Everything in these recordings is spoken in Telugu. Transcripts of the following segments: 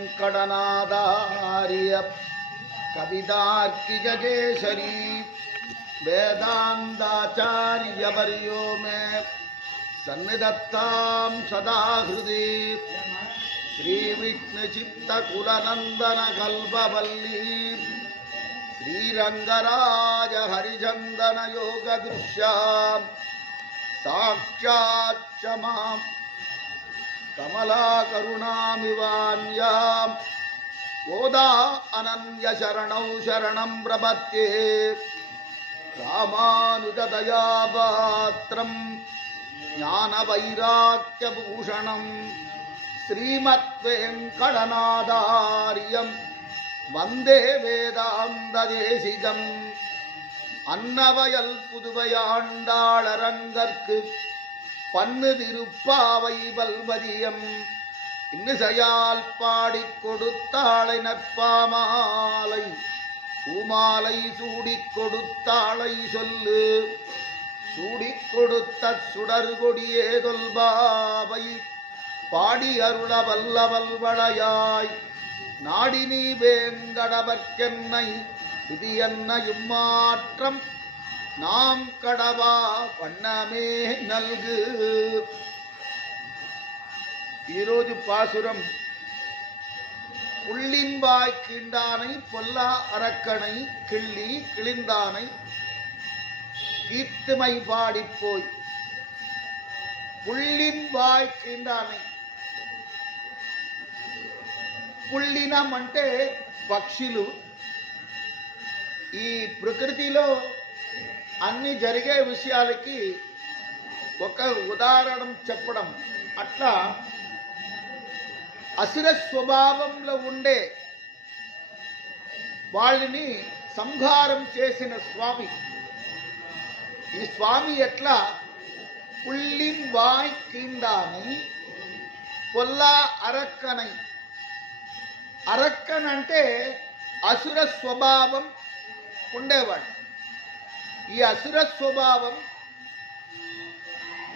वेङ्कटनादार्य कवितार्किकेशरी वेदान्ताचार्यवर्यो मे सन्निधत्तां सदा हृदि श्रीविघ्नचित्तकुलनन्दनकल्पवल्ली श्रीरङ्गराज हरिचन्दनयोगदृश्यां साक्षाच्च माम् கமலா கருணாமிவான்யாம் கோதா அனன்ய சரணௌ சரணம் பிரபத்தே ராமானுஜதயாபாத்திரம் ஞான வைராக்கிய பூஷணம் ஸ்ரீமத் வெங்கடநாதாரியம் வந்தே வேதாந்த தேசிகம் அன்னவயல் புதுவையாண்டாளரங்கற்கு பன்னு திருப்பாவை வல்வதியம் இன்னிசையால் பாடி கொடுத்தாளை நற்பாமாலை பூமாலை சூடி கொடுத்தாளை சொல்லு. சூடி கொடுத்த சுடர் கொடியே தொல்பாவை பாடி அருள வல்லவல் வளையாய். நாடினி வேங்கடவர்க்கென்னை இது என்ன இம்மாற்றம் நாம் கடவா வண்ணமே நல்கு. ఈరోజు పాసురం புள்ளின்பாய் கீண்டானை பொல்லா அரக்கனை கிள்ளி கிழிந்தானை கீர்த்துமை பாடி போய். పుల్లిన్బాయ్ కీండాని పుల్లినం అంటే పక్షులు ఈ ప్రకృతిలో అన్ని జరిగే విషయాలకి ఒక ఉదాహరణ చెప్పడం. అట్లా అసుర స్వభావంలో ఉండే వాళ్ళని సంహారం చేసిన స్వామి. ఈ స్వామి ఎట్లా? పుల్లిం వాయ్ కిందాని పొల్లా అరక్కనై. అరక్కన్ అంటే అసుర స్వభావం ఉండేవాడు. ఈ అసుర స్వభావం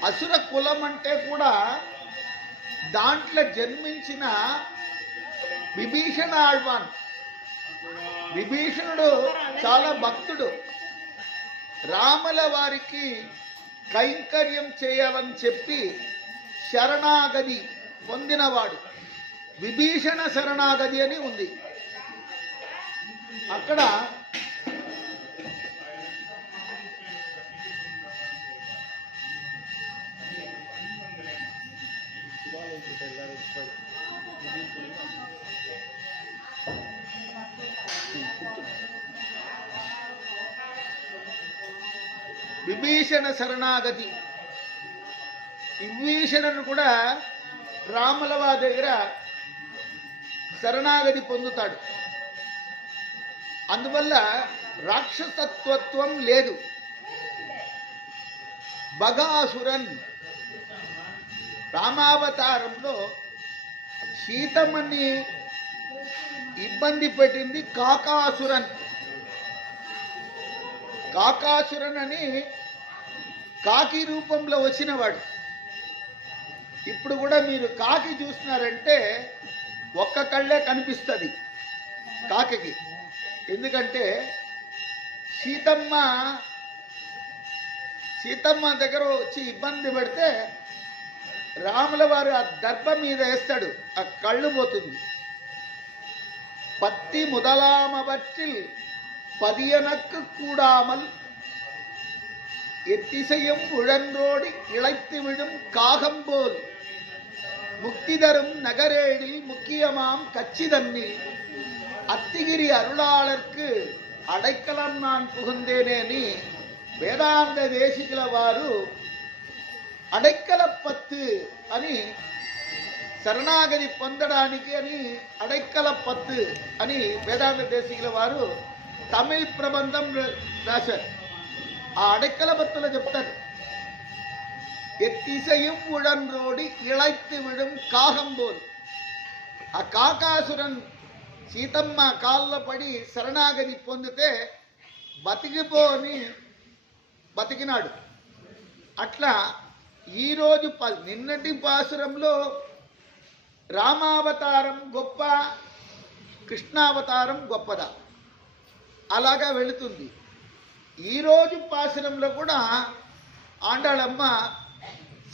అసుర కులం అంటే కూడా దాంట్లో జన్మించిన విభీషణ ఆళ్వాన్. విభీషణుడు చాలా భక్తుడు. రాముల వారికి కైంకర్యం చేయాలని చెప్పి శరణాగతి పొందినవాడు. విభీషణ శరణాగతి అని ఉంది. అక్కడ విభీషణ శరణాగతి. విభీషణను కూడా రామలవా దగ్గర శరణాగతి పొందుతాడు. అందువల్ల రాక్షసత్వత్వం లేదు. బగాసురన్ రామావతారంలో సీతమ్మని ఇబ్బంది పెట్టింది కాకాసురన్. కాకాసురన్ అని కాకి రూపంలో వచ్చినవాడు. ఇప్పుడు కూడా మీరు కాకి చూస్తున్నారంటే ఒక్క కళ్ళే కనిపిస్తుంది కాకి ఎందుకంటే సీతమ్మ సీతమ్మ దగ్గర వచ్చి ఇబ్బంది పెడితే రాముల వారు ఆ దర్భ మీద వేస్తాడు ఆ కళ్ళు పోతుంది పత్తి முதலாமவற்றில் பதியனக்கு கூடாமல் எத்திசையும் உழன்றோடி இழைத்து விடும் காகம் போல் முக்தி தரும் நகரேடில் முக்கியமாம் கச்சி தன்னில் அத்திகிரி అరుళాళర్కు అడైకలం నాన్ పుగుందేనేని వేదాంత దేశికుల వారు అడైక్కలపత్తు అని శరణాగతి పొందడానికి అని అడైక్కలపత్తు అని వేదాంత దేశికుల వారు తమిళ్ ప్రబంధం రాశారు ఆ అడైక్కలపత్తులో చెప్తారు ఎత్తిసయం ఉడన్రోడి ఇళైத்து విడుం కాగంబోల్ ఆ కాకాసురన్ సీతమ్మ కాళ్ళ పడి శరణాగతి పొందితే బతికిపో అని బతికినాడు అట్లా ఈరోజు ప నిన్నటి పాసురంలో రామావతారం గొప్ప కృష్ణావతారం గొప్పదా. అలాగా వెళుతుంది. ఈరోజు పాసురంలో కూడా ఆండాళమ్మ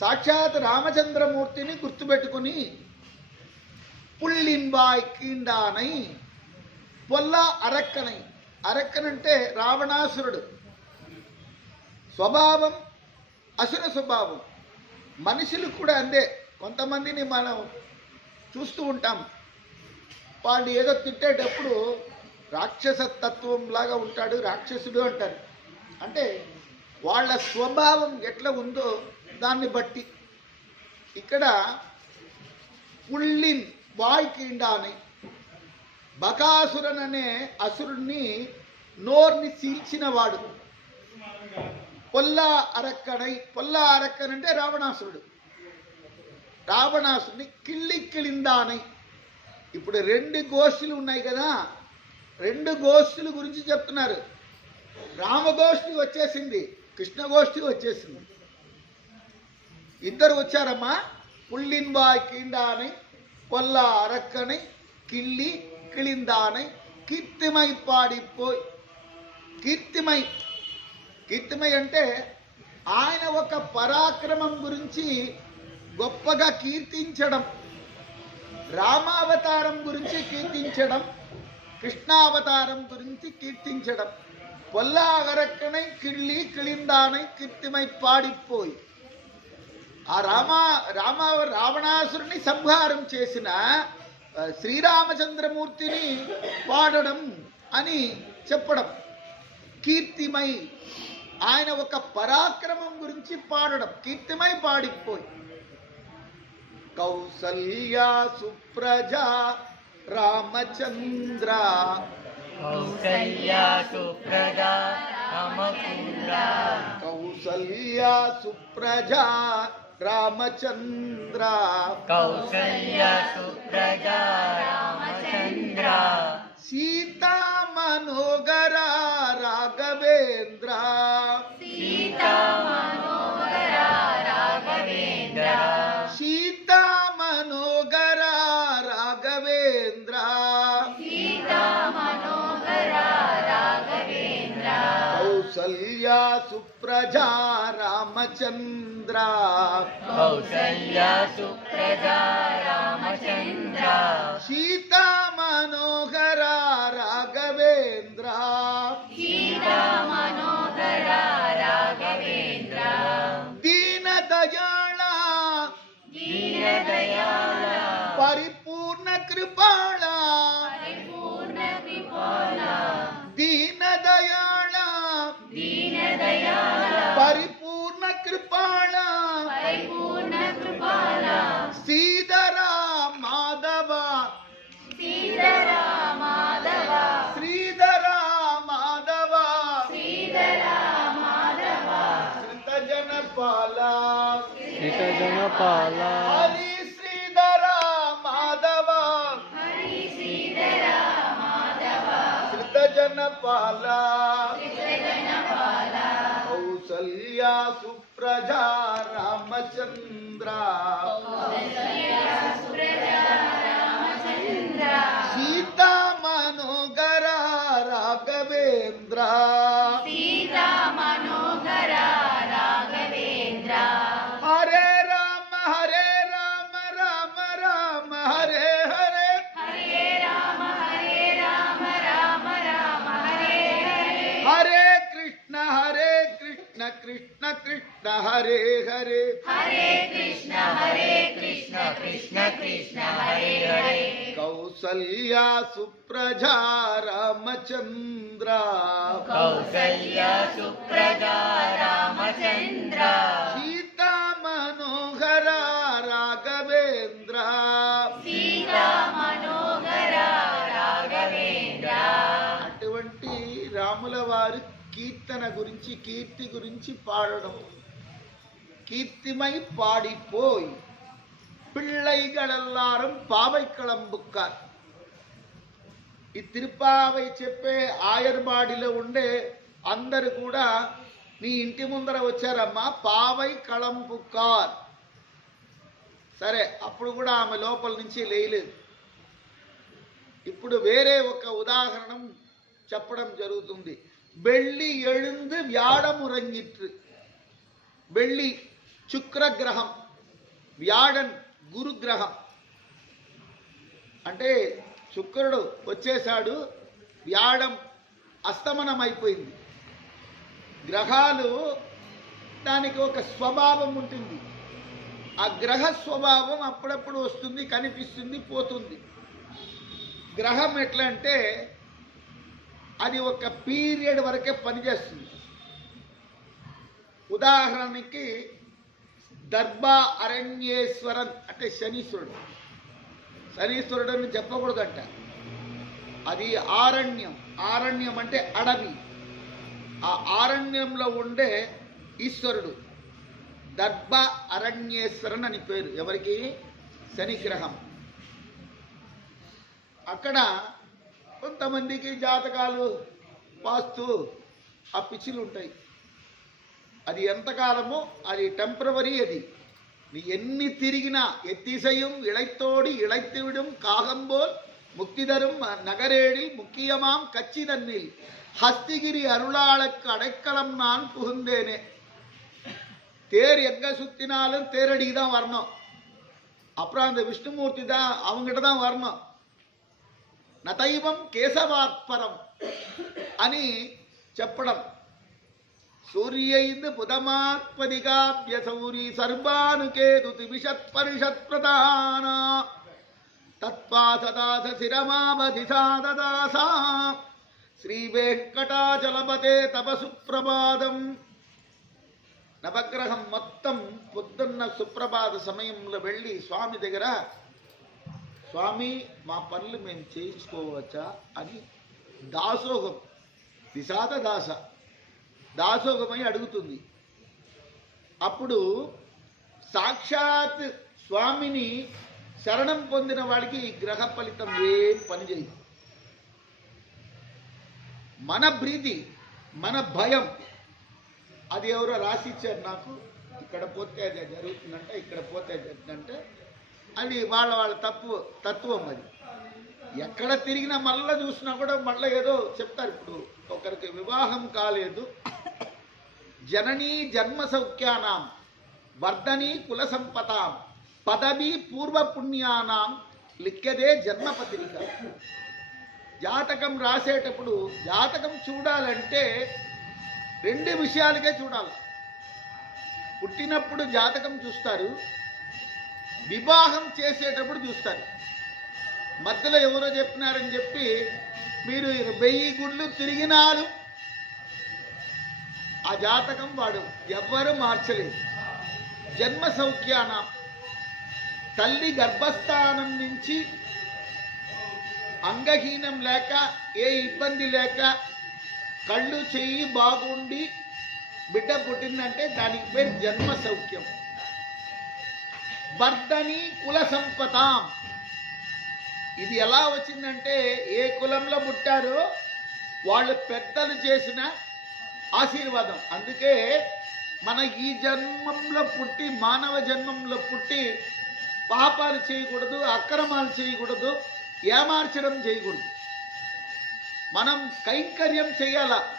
సాక్షాత్ రామచంద్రమూర్తిని గుర్తుపెట్టుకుని పుల్లింబాయ్ కీండానై పొల్ల అరక్కనై అరక్కనంటే రావణాసురుడు. స్వభావం అసుర స్వభావం. మనుషులు కూడా అందే కొంతమందిని మనం చూస్తూ ఉంటాం. వాళ్ళు ఏదో తిట్టేటప్పుడు రాక్షస తత్వం లాగా ఉంటాడు రాక్షసుడు అంటారు. అంటే వాళ్ళ స్వభావం ఎట్లా ఉందో దాన్ని బట్టి. ఇక్కడ పుల్లిన్ వాయ్కిండాని బకాసురన్ అనే అసురుణ్ణి నోర్ని చీల్చినవాడు. పొల్లా అరక్కనై పొల్లా అరక్కన్ అంటే రావణాసురుడు. రావణాసురుని కిళ్ళి కిళిందానై. ఇప్పుడు రెండు గోష్ఠులు ఉన్నాయి కదా రెండు గోష్ఠుల గురించి చెప్తున్నారు. రామగోష్ఠి వచ్చేసింది కృష్ణ గోష్ఠి వచ్చేసింది. ఇద్దరు వచ్చారమ్మా పుల్లిన్వాయ్ కీండానై కొల్ల అరక్కనై కిళ్ళి కిళిందానై కీర్తిమై పాడిపోయి కీర్తిమై కీర్తిమై అంటే ఆయన ఒక పరాక్రమం గురించి గొప్పగా కీర్తించడం రామావతారం గురించి కీర్తించడం కృష్ణావతారం గురించి కీర్తించడం. పొల్లాగరక్కనై కిళ్ళి కిళిందానై కీర్తిమై పాడిపోయి ఆ రామా రామ రావణాసురుని సంహారం చేసిన శ్రీరామచంద్రమూర్తిని పాడడం అని చెప్పడం. కీర్తిమై ఆయన ఒక పరాక్రమం గురించి పాడడం కీర్తిమై పాడిపోయి. కౌసల్యా సుప్రజ రామచంద్ర. కౌసల్యా సుప్రజా రామచంద్ర. కౌసల్యా సుప్రజ రామచంద్ర. కౌసల్యా సుప్రజా రామచంద్ర. సీతా మనోగర. సుప్రజా రామచంద్ర కౌసల్యా సుప్రజా రామచంద్ర సీతా మనోహర రాఘవేంద్ర సీతా మనోహర రాఘవేంద్ర దీన దయాళ దీనదయాళ పరిపూర్ణ శ్రీతజనపాల హరి శ్రీధర మాధవ. హరి శ్రీధరా మాధవ. శ్రితజన పాల. శ్రీధరనపాల కౌసల్యా సుప్రజా రామచంద్ర. రామచంద్ర. సీతా మనోగర కృష్ణ కృష్ణ కృష్ణ హరే హరే హరే కృష్ణ హరే కృష్ణ కృష్ణ కృష్ణ హరే హరే కౌసల్యా సుప్రజా రామచంద్ర కౌసల్యా సుప్రజా గురించి కీర్తి గురించి పాడడం. కీర్తిమై పాడిపోయి పిళ్ళైగళల్లారం పావై కళంబుక్కార్ ఈ తిరుపావై చెప్పే ఆయర్బాడిలో ఉండే అందరు కూడా నీ ఇంటి ముందర వచ్చారమ్మా పావై కళంపుకార్ సరే అప్పుడు కూడా ఆమె లోపల నుంచి లేయలేదు. ఇప్పుడు వేరే ఒక ఉదాహరణ చెప్పడం జరుగుతుంది. வெள்ளி எழுந்து வியாழம் உறங்கிற்று வெள்ளி శుక్ర గ్రహం వ్యాడన్ గురు గ్రహం అంటే శుక్రుడు వచ్చేసాడు వ్యాడం అస్తమనం అయిపోయింది గ్రహాలు దానికి ఒక స్వభావం ఉంటుంది ఆ గ్రహ స్వభావం అప్పుడప్పుడు వస్తుంది కనిపిస్తుంది పోతుంది గ్రహం ఎట్లా అంటే అది ఒక పీరియడ్ వరకే పనిచేస్తుంది. ఉదాహరణకి దర్భా అరణ్యేశ్వరన్ అంటే శనీశ్వరుడు. శనీశ్వరుడు అని చెప్పకూడదంట. అది ఆరణ్యం. ఆరణ్యం అంటే అడవి. ఆ ఆరణ్యంలో ఉండే ఈశ్వరుడు. దర్భ అరణ్యేశ్వరన్ అని పేరు. ఎవరికి? శనిగ్రహం. అక్కడ కొంతమందికి జాతకాలు వాస్తు ఆ పిచ్చిలు ఉంటాయి. అది ఎంతకాలమో అది టెంపరవరీ అది. நீ எண்ணி திரிகினா எத்திசையும் இழைத்தோடி இழைத்துவிடும் காகம்போல் முக்தி தரும் நகரேடில் முக்கியமாம் கச்சி தன்னில் ஹஸ்திகிரி அருளாளுக்கு அடைக்கலம் நான் புகுந்தேனே தேர் எங்கே சுத்தினாலும் தேரடிக்கு தான் வரணும் அப்புறம் அந்த விஷ்ணுமூர்த்தி தான் அவங்ககிட்ட தான் வரணும் నతైవం కేశవాత్పరం అని చెప్పడం. సూర్యైంది పుదమాత్మదిగాభ్య సౌరి సర్వానుకేతు విషత్ పరిషత్ ప్రధాన తత్వాసదాస శిరమావధి సాదదాస శ్రీ వెంకటాచలపతే తప సుప్రభాతం. నవగ్రహం మొత్తం పొద్దున్న సుప్రభాత సమయంలో వెళ్ళి స్వామి దగ్గర స్వామి మా పనులు మేము చేయించుకోవచ్చా? అని దాసోహం విషాద దాస దాసోహమై అడుగుతుంది. అప్పుడు సాక్షాత్ స్వామిని శరణం పొందిన వాడికి ఈ గ్రహ ఫలితం ఏం పనిచేయదు. మన ప్రీతి మన భయం అది ఎవరో రాసిచ్చారు నాకు. ఇక్కడ పోతే అది జరుగుతుందంటే ఇక్కడ పోతే అది జరుగుతుందంటే అది వాళ్ళ వాళ్ళ తప్పు తత్వం అది. ఎక్కడ తిరిగినా మళ్ళీ చూసినా కూడా మళ్ళీ ఏదో చెప్తారు ఇప్పుడు. ఒకరికి వివాహం కాలేదు. జననీ జన్మ సౌఖ్యానాం వర్ధని కుల సంపతాం పదవి పూర్వ లిక్కదే లిఖ్యదే జన్మపత్రిక జాతకం రాసేటప్పుడు జాతకం చూడాలంటే రెండు విషయాలకే చూడాలి. పుట్టినప్పుడు జాతకం చూస్తారు వివాహం చేసేటప్పుడు చూస్తారు. మధ్యలో ఎవరో చెప్పినారని చెప్పి మీరు వెయ్యి గుళ్ళు తిరిగినారు ఆ జాతకం వాడు ఎవ్వరు మార్చలేదు. జన్మ సౌఖ్యాన తల్లి గర్భస్థానం నుంచి అంగహీనం లేక ఏ ఇబ్బంది లేక కళ్ళు చెయ్యి బాగుండి బిడ్డ పుట్టిందంటే దానికి పేరు జన్మ సౌఖ్యం. వర్ధని కుల సంపతాం. ఇది ఎలా వచ్చిందంటే ఏ కులంలో పుట్టారో వాళ్ళు పెద్దలు చేసిన ఆశీర్వాదం. అందుకే మన ఈ జన్మంలో పుట్టి మానవ జన్మంలో పుట్టి పాపాలు చేయకూడదు అక్రమాలు చేయకూడదు ఏమార్చడం చేయకూడదు. మనం కైంకర్యం చేయాలా?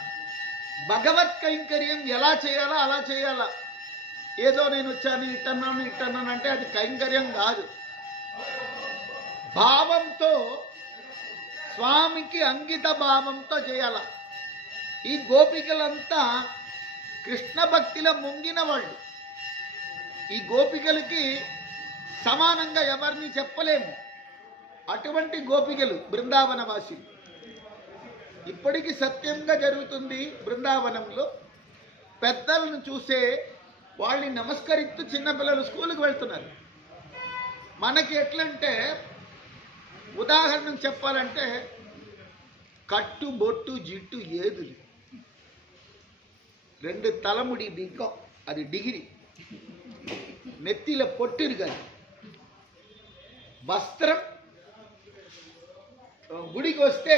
భగవత్ కైంకర్యం ఎలా చేయాలా? అలా చేయాలా? ఏదో నేను వచ్చాను ఇట్టన్నాను ఇట్టన్నాను అంటే అది కైంకర్యం కాదు. భావంతో స్వామికి అంకిత భావంతో చేయాల. ఈ గోపికలంతా కృష్ణ భక్తిలో ముంగిన వాళ్ళు. ఈ గోపికలకి సమానంగా ఎవరిని చెప్పలేము. అటువంటి గోపికలు బృందావనవాసి ఇప్పటికీ సత్యంగా జరుగుతుంది బృందావనంలో. పెద్దలను చూసే వాళ్ళని నమస్కరిస్తూ చిన్నపిల్లలు స్కూల్కి వెళ్తున్నారు. మనకి ఎట్లంటే ఉదాహరణ చెప్పాలంటే కట్టు బొట్టు జిట్టు ఏదులు రెండు తలముడి బిగ్గం అది డిగిరి. నెత్తిల పొట్టిరు కాదు. వస్త్రం గుడికి వస్తే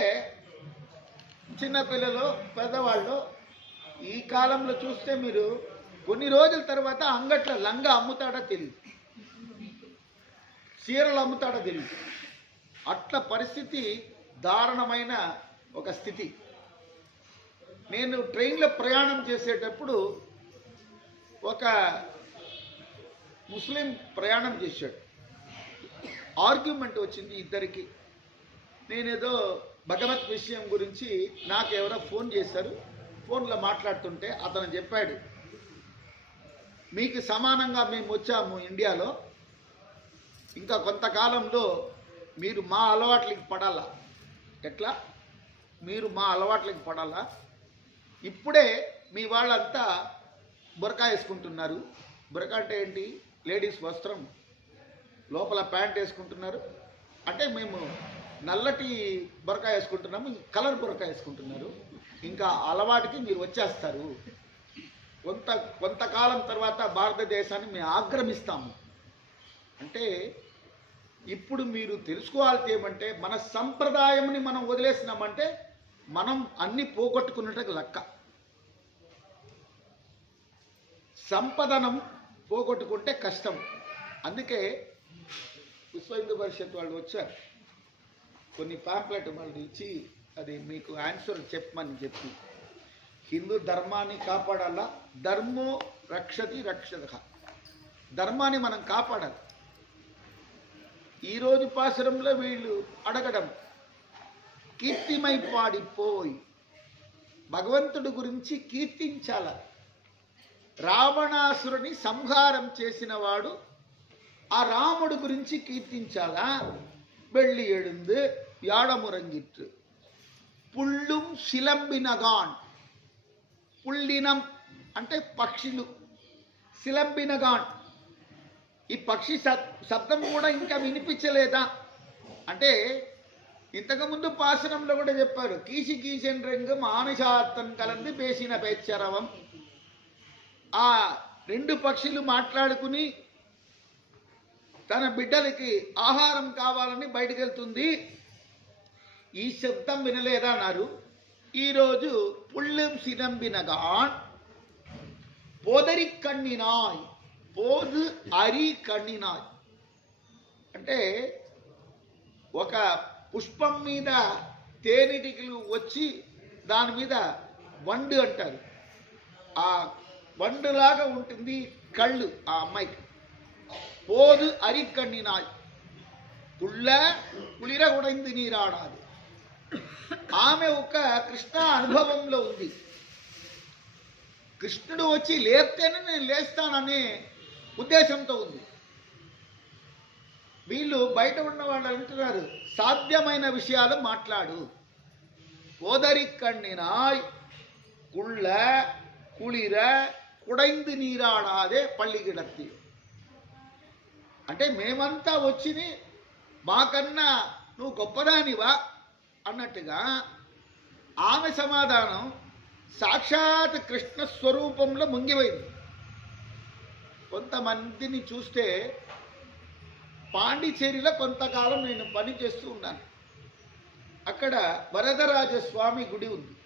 చిన్నపిల్లలు పెద్దవాళ్ళు ఈ కాలంలో చూస్తే మీరు కొన్ని రోజుల తర్వాత అంగట్ల లంగా అమ్ముతాడో తెలియదు చీరలు అమ్ముతాడో తెలియదు అట్ల పరిస్థితి దారుణమైన ఒక స్థితి. నేను ట్రైన్లో ప్రయాణం చేసేటప్పుడు ఒక ముస్లిం ప్రయాణం చేశాడు. ఆర్గ్యుమెంట్ వచ్చింది ఇద్దరికి. నేనేదో భగవత్ విషయం గురించి నాకు ఎవరో ఫోన్ చేశారు. ఫోన్లో మాట్లాడుతుంటే అతను చెప్పాడు మీకు సమానంగా మేము వచ్చాము ఇండియాలో. ఇంకా కొంతకాలంలో మీరు మా అలవాట్లకి పడాలా? ఎట్లా? మీరు మా అలవాట్లకి పడాలా? ఇప్పుడే మీ వాళ్ళంతా బురకా వేసుకుంటున్నారు. బురకా అంటే ఏంటి? లేడీస్ వస్త్రం. లోపల ప్యాంట్ వేసుకుంటున్నారు. అంటే మేము నల్లటి బురకా వేసుకుంటున్నాము కలర్ బురకా వేసుకుంటున్నారు. ఇంకా అలవాటుకి మీరు వచ్చేస్తారు. కొంత కొంతకాలం తర్వాత భారతదేశాన్ని మేము ఆక్రమిస్తాము. అంటే ఇప్పుడు మీరు తెలుసుకోవాల్సి ఏమంటే మన సంప్రదాయంని మనం వదిలేసినామంటే మనం అన్ని పోగొట్టుకున్నట్టు లెక్క. సంపదనం పోగొట్టుకుంటే కష్టం. అందుకే విశ్వ హిందూ పరిషత్ వాళ్ళు వచ్చారు. కొన్ని పాంప్లెట్ వాళ్ళు ఇచ్చి అది మీకు ఆన్సర్ చెప్పమని చెప్పి. హిందూ ధర్మాన్ని కాపాడాలా ధర్మో రక్షతి రక్షత ధర్మాన్ని మనం కాపాడాలి ఈరోజు పాసరంలో వీళ్ళు అడగడం కీర్తిమై పాడిపోయి భగవంతుడి గురించి కీర్తించాల రావణాసురుని సంహారం చేసిన వాడు ఆ రాముడు గురించి కీర్తించాలా வெள்ளி எழுந்து யாழமுறங்கிற்று పుళ్ళుం శిలంబినగాన్ పుల్లినం అంటే పక్షులు. శిలంబినగాన్. ఈ పక్షి శబ్దం కూడా ఇంకా వినిపించలేదా? అంటే ఇంతకుముందు పాసనంలో కూడా చెప్పారు కీసి కీసెన్ రంగు మానసాత్తం కలంది బేసిన పేచ్చరవం ఆ రెండు పక్షులు మాట్లాడుకుని తన బిడ్డలకి ఆహారం కావాలని బయటకు వెళ్తుంది ఈ శబ్దం వినలేదా అన్నారు. ఈరోజు పుళ్ళెం సినంబినగాన్ పోదరి కన్నినాయ్ పోదు అరి కన్నినాయ్ అంటే ఒక పుష్పం మీద తేనెటికలు వచ్చి దాని మీద వండు అంటారు ఆ వండులాగా ఉంటుంది కళ్ళు ఆ అమ్మాయికి போது அரிக்கண்ணினாய் புள்ள குளிர உடைந்து நீராடாது ఆమె ఒక కృష్ణ అనుభవంలో ఉంది. కృష్ణుడు వచ్చి లేపితేనే నేను లేస్తాననే ఉద్దేశంతో ఉంది. వీళ్ళు బయట ఉన్న వాళ్ళు అంటున్నారు సాధ్యమైన విషయాలు మాట్లాడు. ఓదరి నాయ్ కుళ్ళ కుళిర కుడైంది నీరాడాదే పల్లిగిడత్తి అంటే మేమంతా వచ్చి మాకన్నా నువ్వు గొప్పదానివా? అన్నట్టుగా ఆమె సమాధానం సాక్షాత్ కృష్ణ స్వరూపంలో ముంగిపోయింది. కొంతమందిని చూస్తే పాండిచేరిలో కొంతకాలం నేను పని చేస్తూ ఉన్నాను. అక్కడ వరదరాజ స్వామి గుడి ఉంది.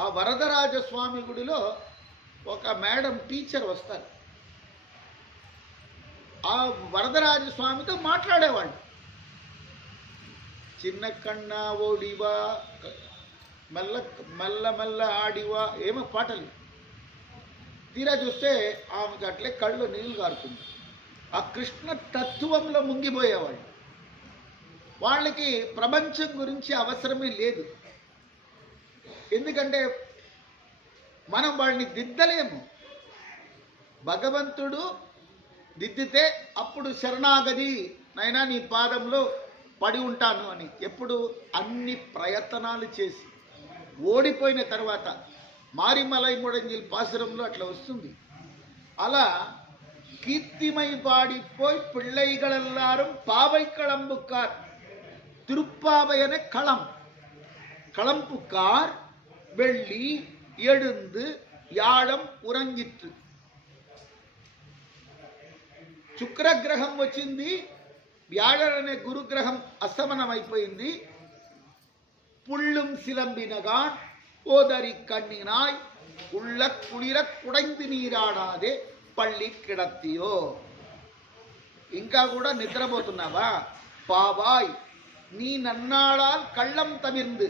ఆ వరదరాజ స్వామి గుడిలో ఒక మేడం టీచర్ వస్తారు. ఆ వరదరాజ స్వామితో మాట్లాడేవాళ్ళు. చిన్న కన్నా ఓడివా మెల్ల మెల్ల మెల్ల ఆడివా ఏమో పాటలు. తీరా చూస్తే ఆమెకు అట్లే కళ్ళు నీళ్ళు కారుతుంది ఆ కృష్ణ తత్వంలో ముంగిపోయేవాళ్ళు వాళ్ళకి ప్రపంచం గురించి అవసరమే లేదు. ఎందుకంటే మనం వాళ్ళని దిద్దలేము. భగవంతుడు దిద్దితే అప్పుడు శరణాగతి. నైనా నీ పాదంలో పడి ఉంటాను అని ఎప్పుడు అన్ని ప్రయత్నాలు చేసి ఓడిపోయిన తర్వాత మారిమలై ముడంజిల్ పాసురంలో అట్లా వస్తుంది అలా కీర్తిమై పాడిపోయి పిళ్ళైగళెల్లారం పావై களம்புக்கார் திருப்பாவையன களம் களம்புக்கார் வெள்ளி எழுந்து யாழம் ఉరంగిట్టు శుక్రగ్రహం వచ్చింది వ్యాళ అనే గురుగ్రహం అసమనమైపోయింది. புள்ளும் శిలంబినగా ఓదరి కన్నినాయ్ ఉళ్ళ కుళిర కుడైంది నీరాడాదే పళ్ళి కిడత్తియో. ఇంకా కూడా నిద్రపోతున్నావా? பாவாய் నీ నన్నాళాల్ కళ్ళం తమిర్ంది.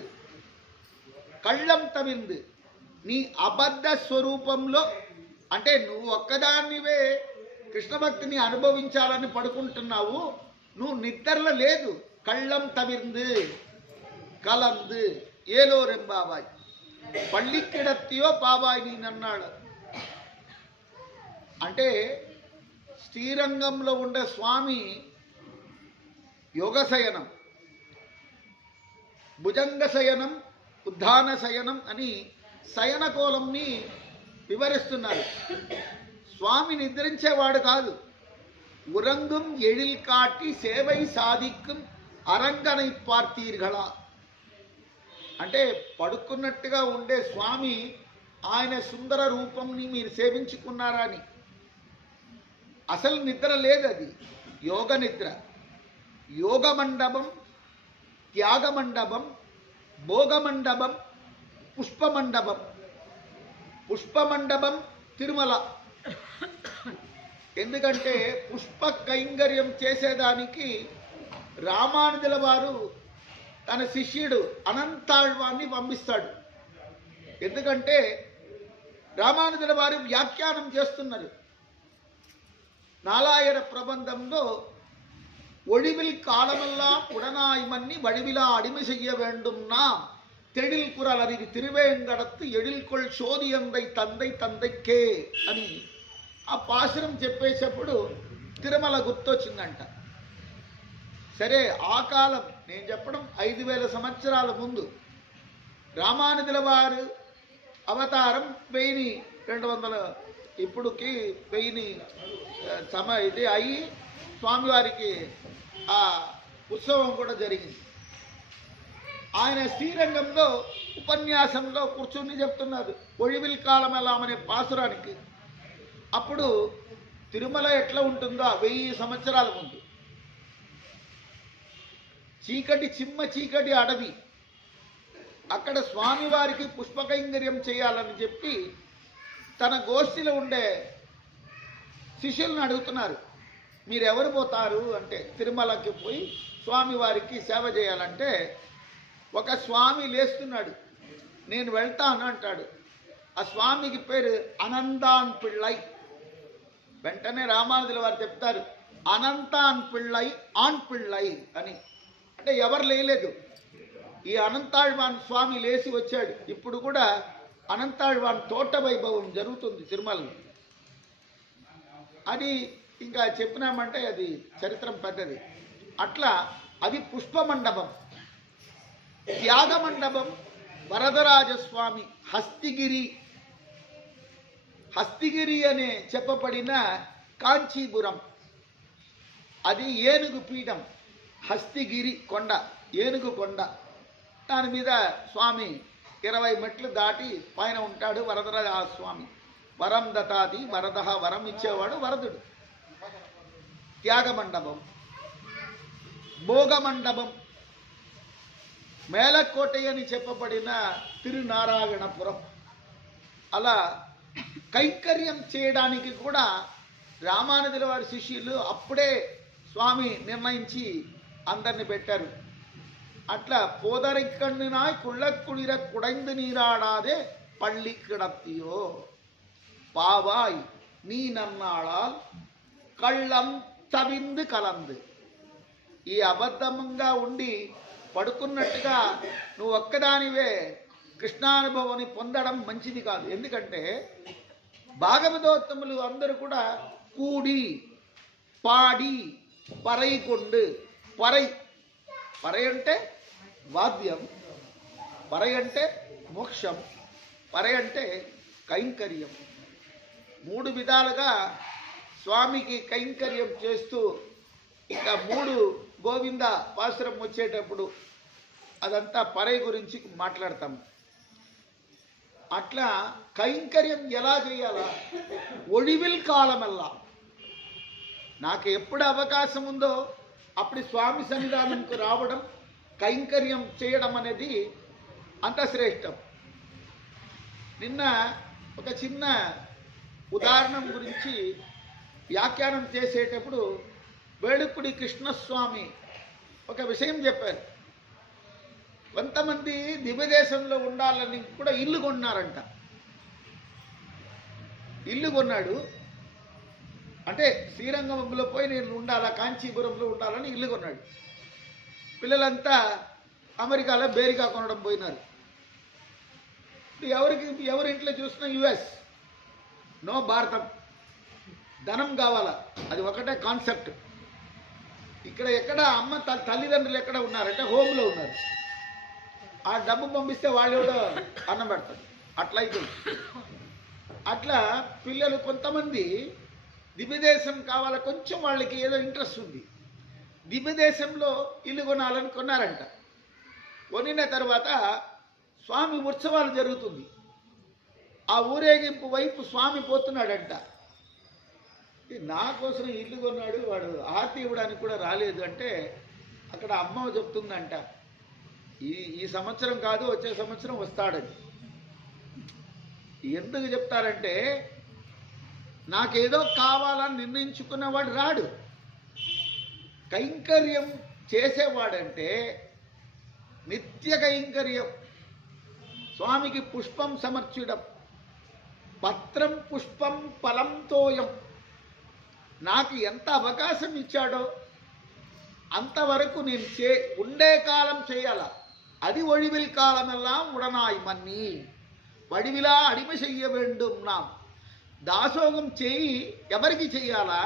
కళ్ళం తమిర్ంది. నీ అబద్ధ స్వరూపంలో అంటే నువ్వు ఒక్కదానివే కృష్ణభక్తిని అనుభవించాలని పడుకుంటున్నావు. నువ్వు నిద్రలో లేదు. కళ్ళం తవింది కలందు ఏలో రెంబాబాయ్ పళ్ళిక్కిడత్తియో బాబాయ్ నేనన్నాడు అంటే శ్రీరంగంలో ఉండే స్వామి యోగశయనం. భుజంగ శయనం ఉద్ధాన శయనం అని శయన కోలంని వివరిస్తున్నారు. స్వామి నిద్రించేవాడు కాదు. உறங்கும் எழில் காட்டி சேவை சாதிக்கும் అరంగనై పార్తీర్గళ అంటే పడుకున్నట్టుగా ఉండే స్వామి ఆయన సుందర రూపంని మీరు సేవించుకున్నారా అని. అసలు నిద్ర లేదు అది యోగ నిద్ర. యోగ మండపం త్యాగ మండపం భోగమండపం పుష్పమండపం పుష్పమండపం తిరుమల. ఎందుకంటే పుష్ప కైంకర్యం చేసేదానికి రామానుజుల వారు తన శిష్యుడు అనంతాళ్వాన్ని పంపిస్తాడు ఎందుకంటే రామానుజుల వారు వ్యాఖ్యానం చేస్తున్నారు నాలాయన ప్రబంధంలో ஒழிவில் காலமெல்லாம் உடனாய் மன்னி வடிவிலா அடிமை செய்ய வேண்டும் நாம் தெழில் குரல் அறிவி తిరువేంగడత్తు ఎడిల్కొల్ శోధి అందై తందై తందైకే అని ఆ పాశురం చెప్పేటప్పుడు తిరుమల గుర్తొచ్చిందంట. సరే ఆ కాలం నేను చెప్పడం ఐదు వేల సంవత్సరాల ముందు. రామానుజుల వారు అవతారం వెయ్యిని రెండు వందల ఇప్పుడుకి వెయ్యిని సమ ఇది అయ్యి స్వామివారికి ఆ ఉత్సవం కూడా జరిగింది. ఆయన శ్రీరంగంలో ఉపన్యాసంలో కూర్చుని చెప్తున్నారు ఒడివిల్ కాలం ఎలా అనే పాసురానికి అప్పుడు తిరుమల ఎట్లా ఉంటుందో వెయ్యి సంవత్సరాల ముందు. చీకటి చిమ్మ చీకటి అడవి. అక్కడ స్వామివారికి పుష్పకైంగర్యం చేయాలని చెప్పి తన గోష్ఠిలో ఉండే శిష్యులను అడుగుతున్నారు. మీరు ఎవరు పోతారు? అంటే తిరుమలకి పోయి స్వామివారికి సేవ చేయాలంటే ఒక స్వామి లేస్తున్నాడు. నేను వెళ్తాను అంటాడు. ఆ స్వామికి పేరు అనందాన్ పిళ్ళై. వెంటనే రామానుజుల వారు చెప్తారు అనంతాన్ పిళ్ళై ఆన్ పిళ్ళై అని. అంటే ఎవరు లేలేదు ఈ అనంతాళ్వాన్ స్వామి లేచి వచ్చాడు. ఇప్పుడు కూడా అనంతాళ్వాన్ తోట వైభవం జరుగుతుంది తిరుమలలో అది ఇంకా చెప్పినామంటే అది చరిత్రం పెద్దది. అట్లా అది పుష్పమండపం. త్యాగమండపం వరదరాజస్వామి హస్తిగిరి హస్తిగిరి అని చెప్పబడిన కాంచీపురం. అది ఏనుగు పీఠం హస్తిగిరి కొండ ఏనుగు కొండ. దాని మీద స్వామి ఇరవై మెట్లు దాటి పైన ఉంటాడు వరదరాజ స్వామి వరం దతాది వరద వరం ఇచ్చేవాడు వరదుడు. త్యాగమండపం భోగమండపం. మేలకోటை అని చెప్పబడిన తిరునారాయణపురం. అలా కైంకర్యం చేయడానికి కూడా రామానదుల వారి శిష్యులు అప్పుడే స్వామి నిర్ణయించి అందరిని పెట్టారు. అట్లా పోదరిక్కడినాయ్ కుళ్ళక్కుడిర కుడైందు నీరాడాదే పళ్ళి కిడత్తియో. பாவாய் నీ నన్నాడా కళ్ళం తవిందు కలందు. ఈ అబద్ధంగా ఉండి పడుకున్నట్టుగా నువ్వు ఒక్కదానివే కృష్ణానుభవాన్ని పొందడం మంచిది కాదు. ఎందుకంటే భాగవతోత్తములు అందరూ కూడా కూడి పాడి పరైకొండు పరై. పరై అంటే వాద్యం. పరై అంటే మోక్షం. పరై అంటే కైంకర్యం. మూడు విధాలుగా స్వామికి కైంకర్యం చేస్తూ ఇక మూడు గోవింద పాశ్రం వచ్చేటప్పుడు అదంతా పరై గురించి మాట్లాడతాం. అట్లా కైంకర్యం ఎలా చేయాలా? ఒడివిల్ కాలమల్లా. నాకు ఎప్పుడు అవకాశం ఉందో అప్పుడు స్వామి సన్నిధానంకు రావడం కైంకర్యం చేయడం అనేది అంత శ్రేష్టం. నిన్న ఒక చిన్న ఉదాహరణం గురించి వ్యాఖ్యానం చేసేటప్పుడు వేడుకుడి కృష్ణస్వామి ఒక విషయం చెప్పారు. కొంతమంది దివ్యదేశంలో ఉండాలని కూడా ఇల్లు కొన్నారంట. ఇల్లు కొన్నాడు. అంటే శ్రీరంగంలో పోయి నేను ఉండాలా కాంచీపురంలో ఉండాలని ఇల్లు కొన్నాడు. పిల్లలంతా అమెరికాలో బేరికా కొనడం పోయినారు. ఎవరికి ఎవరి ఇంట్లో చూసినా యుఎస్. నో భారతం. ధనం కావాలా? అది ఒకటే కాన్సెప్ట్. ఇక్కడ ఎక్కడ అమ్మ తల్లిదండ్రులు ఎక్కడ ఉన్నారంటే హోమ్లో ఉన్నారు. ఆ డబ్బు పంపిస్తే వాళ్ళు కూడా అన్నం పెడతారు. అట్లా అయిపోయింది. అట్లా పిల్లలు కొంతమంది దివ్యదేశం కావాల కొంచెం వాళ్ళకి ఏదో ఇంట్రెస్ట్ ఉంది. దివ్యదేశంలో ఇల్లు కొనాలని కొన్నారంట. కొనిన తర్వాత స్వామి ఉత్సవాలు జరుగుతుంది. ఆ ఊరేగింపు వైపు స్వామి పోతున్నాడంట. నా కోసం ఇల్లు కొన్నాడు వాడు ఆర్తి ఇవ్వడానికి కూడా రాలేదు అంటే అక్కడ అమ్మ చెప్తుందంట. ఈ ఈ సంవత్సరం కాదు వచ్చే సంవత్సరం వస్తాడని. ఎందుకు చెప్తారంటే నాకేదో కావాలని నిర్ణయించుకున్నవాడు రాడు. కైంకర్యం చేసేవాడంటే నిత్య కైంకర్యం. స్వామికి పుష్పం సమర్చడం పత్రం పుష్పం ఫలం తోయం. నాకు ఎంత అవకాశం ఇచ్చాడో అంతవరకు నేను చే ఉండే కాలం చేయాలా. அடி ஒழிவில் காலமெல்லாம் உடனாய் மன்னி வடிவிலா அடிமை செய்ய வேண்டும் நாம் தாசோகம் செய் எவருக்கு செய்யாலா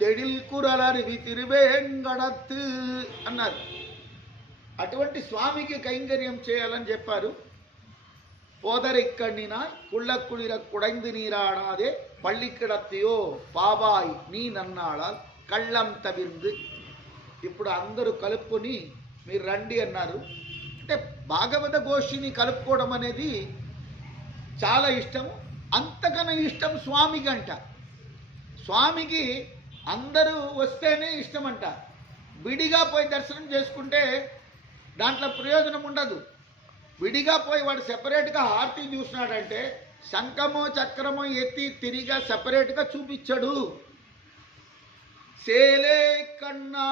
தெழில் குரல் அருவி திருவேங்கடத்து అన్నారు అటువంటి స్వామికి కైంకర్యం చేయాలని చెప్పారు పోదరిక్కణినాయ్ కుళ్ళకుళిర కుడైంది నీరాడాదే పళ్ళిక్కడత్తియో బాబాయ్ నీ నన్నాడాల్ కళ్ళం తవిర్ంది ఇప్పుడు అందరూ కలుపుకొని మీరు రండి అన్నారు అంటే భాగవత గోష్ఠిని కలుపుకోవడం అనేది చాలా ఇష్టము. అంతకన్నా ఇష్టం స్వామికి అంట. స్వామికి అందరూ వస్తేనే ఇష్టం అంట విడిగా పోయి దర్శనం చేసుకుంటే దాంట్లో ప్రయోజనం ఉండదు. విడిగా పోయి వాడు సెపరేట్గా హారతి చూసినాడంటే శంఖమో చక్రమో ఎత్తి తిరిగా సెపరేట్గా చూపించాడు. సేలే కన్నా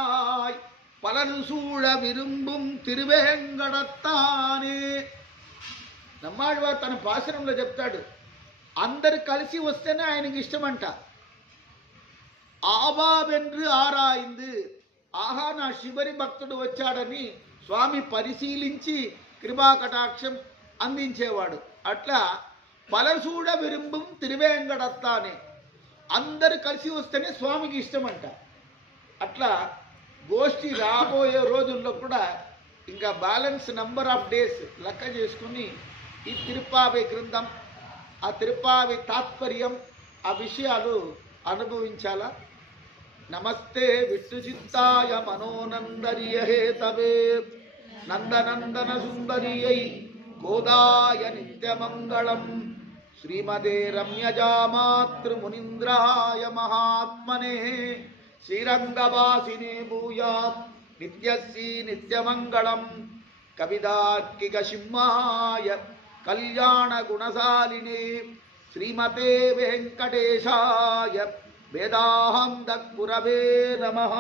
பலரும் சூழ விரும்பும் திருவேங்கடத்தானே. నమ్మాడివారు తన భాషణంలో చెప్తాడు అందరు కలిసి వస్తేనే ఆయనకి ఇష్టమంట ఆబాబెండ్రు ఆరాయింది ఆహా నా శివరి భక్తుడు వచ్చాడని స్వామి పరిశీలించి కృపాకటాక్షం అందించేవాడు అట్లా పలసూడ విరుంబం తిరువేంగడత్తానే అందరు కలిసి వస్తేనే స్వామికి ఇష్టమంట అట్లా గోష్ఠి రాబోయే రోజుల్లో కూడా ఇంకా బ్యాలెన్స్ నెంబర్ ఆఫ్ డేస్ లెక్క చేసుకుని ఈ తిరుపావి గ్రంథం ఆ తిరుపావి తాత్పర్యం ఆ విషయాలు అనుభవించాలా? నమస్తే విష్ణుచిత్తాయ మనోనందరియ హేతవే నందనందన సుందరియై గోదాయ నిత్యమంగళం. శ్రీమదే రమ్యజామాతృమునింద్రాయ మహాత్మనే. శ్రీరంగవాసినే భూయాత్ నిత్యశ్రీ నిత్యమంగళం కవిదార్కిక సింహాయ కళ్యాణ గుణశాలినే శ్రీమతే వెంకటేశాయ వేదాహం దక్కురవే నమః